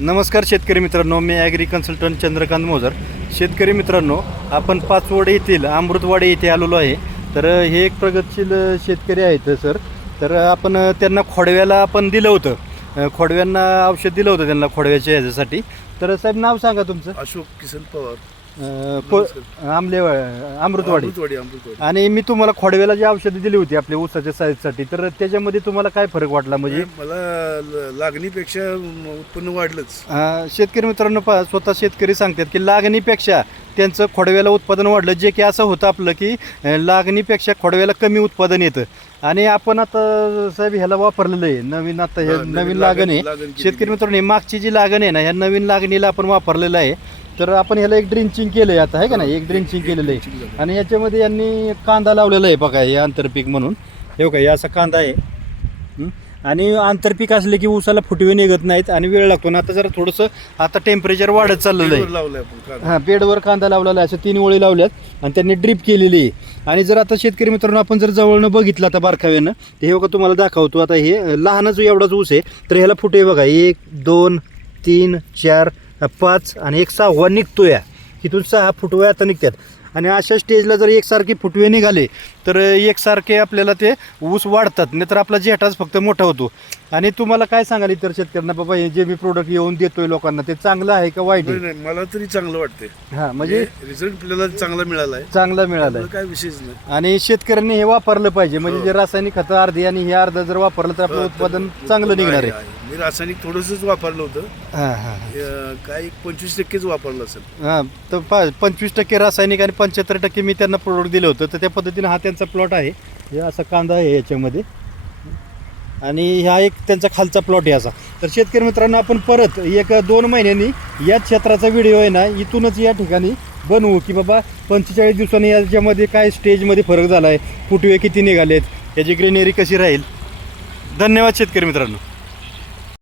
नमस्कार शेतकरी मित्रांनो, मी ॲग्री कन्सल्टंट चंद्रकांत मोजर. शेतकरी मित्रांनो, आपण पाचवडे येथील अमृतवाडी येथे आलेलो आहे. तर हे एक प्रगतशील शेतकरी आहेत सर. तर आपण त्यांना खोडव्याला आपण दिलं होतं, खोडव्यांना औषध दिलं होतं त्यांना खोडव्याच्या ह्याच्यासाठी. तर साहेब नाव सांगा तुमचं? अशोक किसन पवार, अमृतवाडी. आणि मी तुम्हाला खोडव्याला जी औषधं दिली होती आपल्या ऊसाच्या साईजसाठी, तर त्याच्यामध्ये तुम्हाला काय फरक वाटला? म्हणजे मला लागणीपेक्षा उत्पन्न वाढलंच. शेतकरी मित्रांनो, स्वतः शेतकरी सांगतात की लागणीपेक्षा त्यांचं खोडव्याला उत्पादन वाढलं. जे की असं होतं आपलं की लागणीपेक्षा खोडव्याला कमी उत्पादन येतं. आणि आपण आता साहेब ह्याला वापरलेलं आहे नवीन. आता हे नवीन लागण आहे शेतकरी मित्रांनो. मागची जी लागण आहे ना, ह्या नवीन लागणीला आपण वापरलेलं आहे. तर आपण ह्याला एक ड्रिंचिंग केलं आहे आता, आहे का ना, एक ड्रिंचिंग केलेलं आहे. आणि याच्यामध्ये यांनी कांदा लावलेला आहे बघा, हे आंतरपीक म्हणून. हे बघा, हे असा कांदा आहे. आणि आंतरपीक असले की ऊसाला फुटवे निघत नाहीत आणि वेळ लागतो ना. आता जरा थोडंसं आता टेम्परेचर वाढत चाललेलं आहे. हां, बेडवर कांदा लावलेला आहे. असं 3 ओळी लावल्यात आणि त्यांनी ड्रीप केलेली आहे. आणि जर आता शेतकरी मित्रांनो आपण जर जवळनं बघितलं आता बारकाव्यानं, तर हे बघा तुम्हाला दाखवतो. आता हे लहानच एवढाच ऊस आहे. तर ह्याला फुटे बघा, 1 2 3 4 5 आणि एक 6वा निघतो. या इथून 6 फुटवे आता निघतात. आणि अशा स्टेजला जर एकसारखे फुटवे निघाले तर एकसारखे आपल्याला ते ऊस वाढतात. नाही तर आपला जेठाच फक्त मोठा होतो. आणि तुम्हाला काय सांगाल इतर शेतकऱ्यांना, बाबा हे जे मी प्रोडक्ट येऊन देतोय लोकांना, ते चांगलं आहे का वाईट आहे? मला तरी चांगलं वाटते. हां, म्हणजे रिझल्ट आपल्याला चांगला मिळाला आहे. चांगला मिळाला आहे, काय विशेष नाही. आणि शेतकऱ्यांनी हे वापरलं पाहिजे. म्हणजे जे रासायनिक खतं अर्धी आणि हे अर्ध जर वापरलं तर आपलं उत्पादन चांगलं निघणार आहे. मी रासायनिक थोडंसंच वापरलं होतं. हां हां काय 25% वापरलं असेल. हां, तर 25% रासायनिक आणि 75% मी त्यांना प्रोडक्ट दिलं होतं. तर त्या पद्धतीने हा त्यांचा प्लॉट आहे. हे असा कांदा आहे याच्यामध्ये, आणि ह्या एक त्यांचा खालचा प्लॉट आहे असा. तर शेतकरी मित्रांनो, आपण परत 1-2 महिन्यांनी याच क्षेत्राचा व्हिडिओ आहे ना, इथूनच या ठिकाणी बनवू की बाबा 45 दिवसांनी याच्यामध्ये काय स्टेजमध्ये फरक झाला आहे, फुटवे किती निघालेत, याची ग्रीनरी कशी राहील. धन्यवाद शेतकरी मित्रांनो.